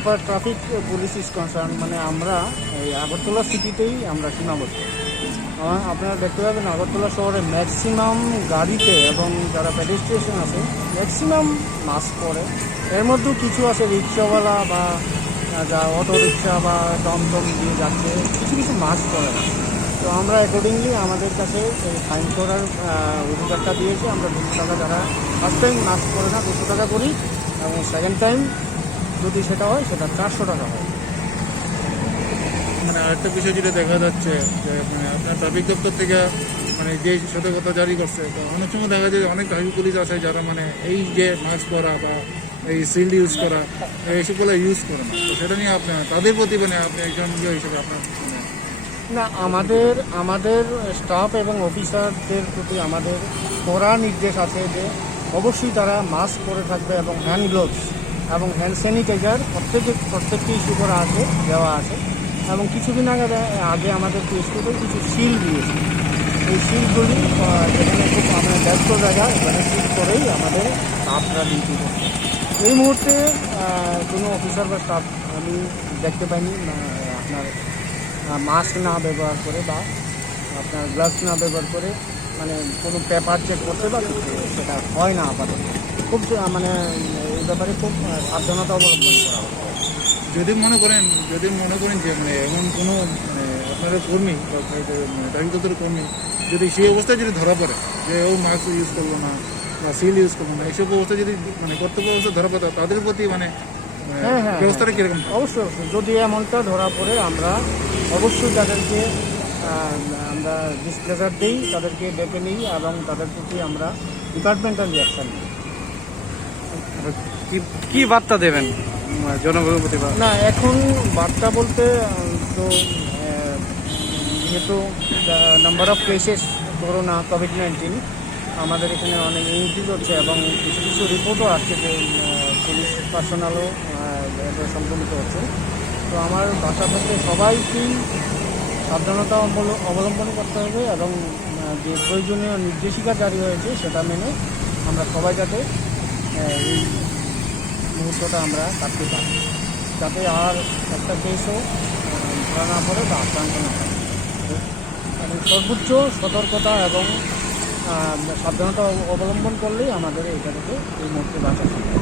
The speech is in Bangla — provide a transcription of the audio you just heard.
Super traffic police is concern, মানে আমরা এই আগরতলা সিটিতেই আমরা সীমাবদ্ধ। আপনারা দেখতে পাবেন আগরতলা শহরে ম্যাক্সিমাম গাড়িতে এবং যারা পেডেস্ট্রিয়ান আছে ম্যাক্সিমাম মাস্ক পরে। এর মধ্যেও কিছু আছে রিক্সাওয়ালা বা যা অটো রিক্সা বা টমটম দিয়ে যাচ্ছে, কিছু কিছু মাস্ক পরে না। তো আমরা অ্যাকর্ডিংলি আমাদের কাছে এই ফাইন করার অধিকারটা দিয়েছে। আমরা 200 টাকা, যারা ফার্স্ট টাইম মাস্ক পরে না 200 টাকা করি, এবং সেকেন্ড টাইম যদি সেটা হয় সেটা 400 টাকা হয়। মানে আরেকটা বিষয় যেটা দেখা যাচ্ছে যে মানে আপনার ট্রাফিক দপ্তর থেকে মানে যে সতর্কতা জারি করছে, তো অনেক সময় দেখা যায় অনেক ট্রাফিক পুলিশ আছে যারা মানে এই যে মাস্ক পরা বা এই শিল্ড ইউজ করা এইসবগুলো ইউজ করে না। তো সেটা নিয়ে আপনার তাদের প্রতি মানে আপনি একজন ইয়ে হিসেবে আপনার না, আমাদের স্টাফ এবং অফিসারদের প্রতি আমাদের কড়া নির্দেশ আছে যে অবশ্যই তারা মাস্ক পরে থাকবে এবং হ্যান্ড গ্লোভস এবং হ্যান্ড স্যানিটাইজার প্রত্যেকটি ইস্যু করা আছে, দেওয়া আছে। এবং কিছুদিন আগে আমাদের স্কুলে কিছু শিল দিয়েছে। এই শিলগুলি যেখানে খুব আমাদের ব্যস্ত জায়গা, এখানে শিল করেই আমাদের স্টাফরা ডিউটি করছে। এই মুহূর্তে কোনো অফিসার বা স্টাফ আমি দেখতে পাইনি আপনার মাস্ক না ব্যবহার করে বা আপনার গ্লাভস না ব্যবহার করে মানে কোনো পেপার চেক করতে বা কিছু, সেটা হয় না আপাতত। খুব মানে এই ব্যাপারে খুব সাবধানতা অবলম্বন করা হবে। যদি মনে করেন যে মানে এমন কোনো মানে আপনাদের কর্মী বা ট্রাফিক দপ্তরের কর্মী যদি সেই অবস্থায় যদি ধরা পড়ে যে ও মাস্ক ইউজ করলো না বা সিল ইউজ করলো না, এইসব অবস্থায় যদি মানে কর্তব্য অবস্থা ধরা পড়ে তাদের প্রতি মানে ব্যবস্থাটা কীরকম? অবশ্যই যদি এমনটা ধরা পড়ে আমরা অবশ্যই তাদেরকে আমরা ডিসপ্লেজার দিই, তাদেরকে ডেকে নিই এবং তাদের প্রতি আমরা ডিপার্টমেন্টাল রিয়াকশান নিই। কি বার্তা দেবেন জনগণের প্রতি? না, এখন বার্তা বলতে তো যেহেতু number of cases corona COVID-19 আমাদের এখানে অনেক ইনক্রিজ হচ্ছে এবং কিছু কিছু রিপোর্টও আসছে যে পুলিশ পার্সোনালও সংক্রমিত হচ্ছে। তো আমার বাসা থেকে সবাইকেই সাবধানতা অবলম্বন করতে হবে এবং যে প্রয়োজনীয় নির্দেশিকা জারি হয়েছে সেটা মেনে আমরা সবাই যাতে এই মুহূর্তটা আমরা কাটতে পারি, যাতে আর একটা কেসও ধরা না পড়ে বা আক্রান্ত না হয়। এবং সর্বোচ্চ সতর্কতা এবং সাবধানতা অবলম্বন করলেই আমাদের এইটা থেকে এই মুহূর্তে বাঁচা সম্ভব।